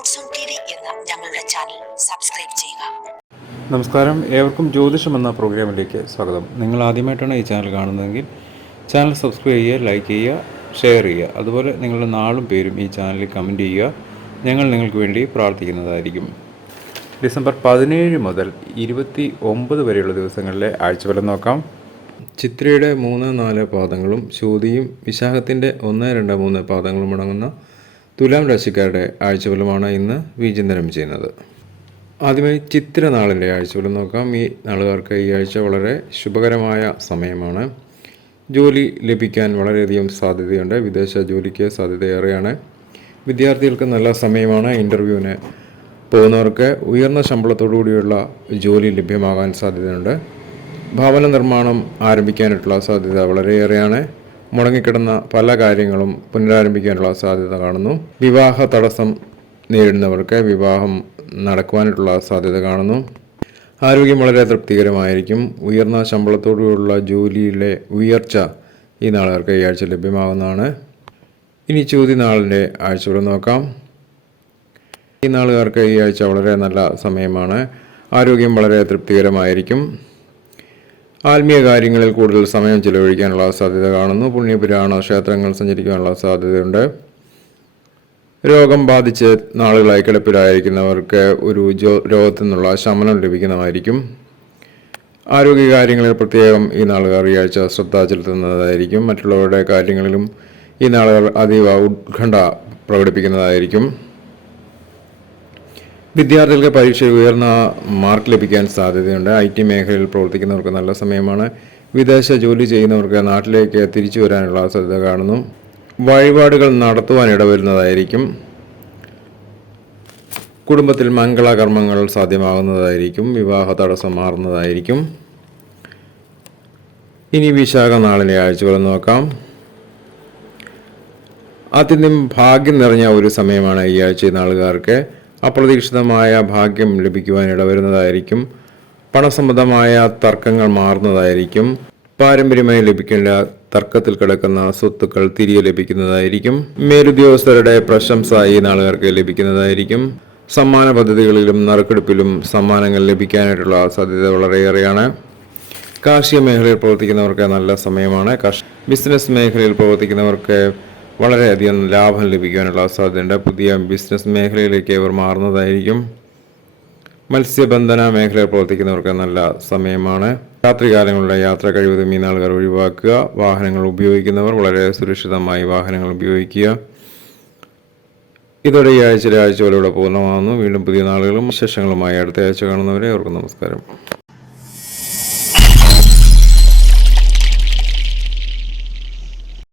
എന്ന ഞങ്ങളുടെ channel subscribe ചെയ്യുക നമസ്കാരം. ഏവർക്കും ജ്യോതിഷം എന്ന പ്രോഗ്രാമിലേക്ക് സ്വാഗതം. നിങ്ങൾ ആദ്യമായിട്ടാണ് ഈ ചാനൽ കാണുന്നതെങ്കിൽ ചാനൽ സബ്സ്ക്രൈബ് ചെയ്യുക ലൈക്ക് ചെയ്യുക ഷെയർ ചെയ്യുക. അതുപോലെ നിങ്ങളുടെ നാളും പേരും ഈ ചാനലിൽ കമന്റ് ചെയ്യുക. ഞങ്ങൾ നിങ്ങൾക്ക് വേണ്ടി പ്രാർത്ഥിക്കുന്നതായിരിക്കും. ഡിസംബർ പതിനേഴ് മുതൽ ഇരുപത്തി ഒമ്പത് വരെയുള്ള ദിവസങ്ങളിലെ ആഴ്ചഫലം നോക്കാം. ചിത്രയുടെ മൂന്ന് നാല് പാദങ്ങളും ശ്രുതിയും വിശാഖത്തിന്റെ ഒന്ന് രണ്ട് മൂന്ന് പാദങ്ങളും അടങ്ങുന്ന തുലാം രാശിക്കാരുടെ ആഴ്ചഫലമാണ് ഇന്ന് വിചിന്തനം ചെയ്യുന്നത്. ആദ്യമായി ചിത്രനാളിന്റെ ആഴ്ചഫലം നോക്കാം. ഈ നാളുകാർക്ക് ഈ ആഴ്ച വളരെ ശുഭകരമായ സമയമാണ്. ജോലി ലഭിക്കാൻ വളരെയധികം സാധ്യതയുണ്ട്. വിദേശ ജോലിക്ക് സാധ്യതയേറെയാണ്. വിദ്യാർത്ഥികൾക്ക് നല്ല സമയമാണ് ഇന്റർവ്യൂവിന് പോകുന്നവർക്ക്. ഉയർന്ന ശമ്പളത്തോടുകൂടിയുള്ള ജോലി ലഭ്യമാകാൻ സാധ്യതയുണ്ട്. ഭവന നിർമ്മാണം ആരംഭിക്കാനായിട്ടുള്ള സാധ്യത വളരെയേറെയാണ്. മുടങ്ങിക്കിടന്ന പല കാര്യങ്ങളും പുനരാരംഭിക്കാനുള്ള സാധ്യത കാണുന്നു. വിവാഹ തടസ്സം നേരിടുന്നവർക്ക് വിവാഹം നടക്കുവാനായിട്ടുള്ള സാധ്യത കാണുന്നു. ആരോഗ്യം വളരെ തൃപ്തികരമായിരിക്കും. ഉയർന്ന ശമ്പളത്തോടുള്ള ജോലിയിലെ ഉയർച്ച ഈ നാളുകാർക്ക് ഈ ആഴ്ച ലഭ്യമാകുന്നതാണ്. ഇനി ചോദ്യ നാളിന്റെ ആഴ്ചകൾ നോക്കാം. ഈ നാളുകാർക്ക് ഈ ആഴ്ച വളരെ നല്ല സമയമാണ്. ആരോഗ്യം വളരെ തൃപ്തികരമായിരിക്കും. ആത്മീയ കാര്യങ്ങളിൽ കൂടുതൽ സമയം ചിലവഴിക്കാനുള്ള സാധ്യത കാണുന്നു. പുണ്യപുരാണ ക്ഷേത്രങ്ങൾ സഞ്ചരിക്കാനുള്ള സാധ്യതയുണ്ട്. രോഗം ബാധിച്ച് നാളുകളായി കിടപ്പിലായിരിക്കുന്നവർക്ക് ഒരു ജോ രോഗത്തിൽ നിന്നുള്ള ശമനം ലഭിക്കുന്നതായിരിക്കും. ആരോഗ്യ കാര്യങ്ങളിൽ പ്രത്യേകം ഈ നാളുകൾ ഈ ആഴ്ച ശ്രദ്ധ ചെലുത്തുന്നതായിരിക്കും. മറ്റുള്ളവരുടെ കാര്യങ്ങളിലും ഈ നാളുകൾ അതീവ ഉത്കണ്ഠ പ്രകടിപ്പിക്കുന്നതായിരിക്കും. വിദ്യാർത്ഥികൾക്ക് പരീക്ഷയിൽ ഉയർന്ന മാർക്ക് ലഭിക്കാൻ സാധ്യതയുണ്ട്. ഐ ടി മേഖലയിൽ പ്രവർത്തിക്കുന്നവർക്ക് നല്ല സമയമാണ്. വിദേശ ജോലി ചെയ്യുന്നവർക്ക് നാട്ടിലേക്ക് തിരിച്ചു വരാനുള്ള സാധ്യത കാണുന്നു. വഴിപാടുകൾ നടത്തുവാൻ ഇടവരുന്നതായിരിക്കും. കുടുംബത്തിൽ മംഗളകർമ്മങ്ങൾ സാധ്യമാകുന്നതായിരിക്കും. വിവാഹ തടസ്സം മാറുന്നതായിരിക്കും. ഇനി വിശാഖ നാളിലെ ആഴ്ചകൾ നോക്കാം. അത്യന്തം ഭാഗ്യം നിറഞ്ഞ ഒരു സമയമാണ് ഈ ആഴ്ച നാളുകാർക്ക്. അപ്രതീക്ഷിതമായ ഭാഗ്യം ലഭിക്കുവാൻ ഇടവരുന്നതായിരിക്കും. പണസംബന്ധമായ തർക്കങ്ങൾ മാറുന്നതായിരിക്കും. പാരമ്പര്യമായി ലഭിക്കേണ്ട തർക്കത്തിൽ കിടക്കുന്ന സ്വത്തുക്കൾ തിരികെ ലഭിക്കുന്നതായിരിക്കും. മേലുദ്യോഗസ്ഥരുടെ പ്രശംസ ഈ നാളുകാർക്ക് ലഭിക്കുന്നതായിരിക്കും. സമ്മാന പദ്ധതികളിലും നറുക്കെടുപ്പിലും സമ്മാനങ്ങൾ ലഭിക്കാനായിട്ടുള്ള സാധ്യത വളരെയേറെയാണ്. കാർഷിക മേഖലയിൽ പ്രവർത്തിക്കുന്നവർക്ക് നല്ല സമയമാണ്. ബിസിനസ് മേഖലയിൽ പ്രവർത്തിക്കുന്നവർക്ക് വളരെയധികം ലാഭം ലഭിക്കാനുള്ള സാധ്യതയുണ്ട്. പുതിയ ബിസിനസ് മേഖലയിലേക്ക് ഇവർ മാറുന്നതായിരിക്കും. മത്സ്യബന്ധന മേഖലയിൽ പ്രവർത്തിക്കുന്നവർക്ക് നല്ല സമയമാണ്. രാത്രികാലങ്ങളിലെ യാത്ര കഴിവതും ഈ ഒഴിവാക്കുക. വാഹനങ്ങൾ ഉപയോഗിക്കുന്നവർ വളരെ സുരക്ഷിതമായി വാഹനങ്ങൾ ഉപയോഗിക്കുക. ഇതോടെ ഈ ആഴ്ചയിലെ ആഴ്ച ഇവിടെ പൂർണമാകുന്നു. വീണ്ടും പുതിയ നാളുകളും വിശേഷങ്ങളുമായി അടുത്ത ആഴ്ച കാണുന്നവരെ അവർക്ക് നമസ്കാരം.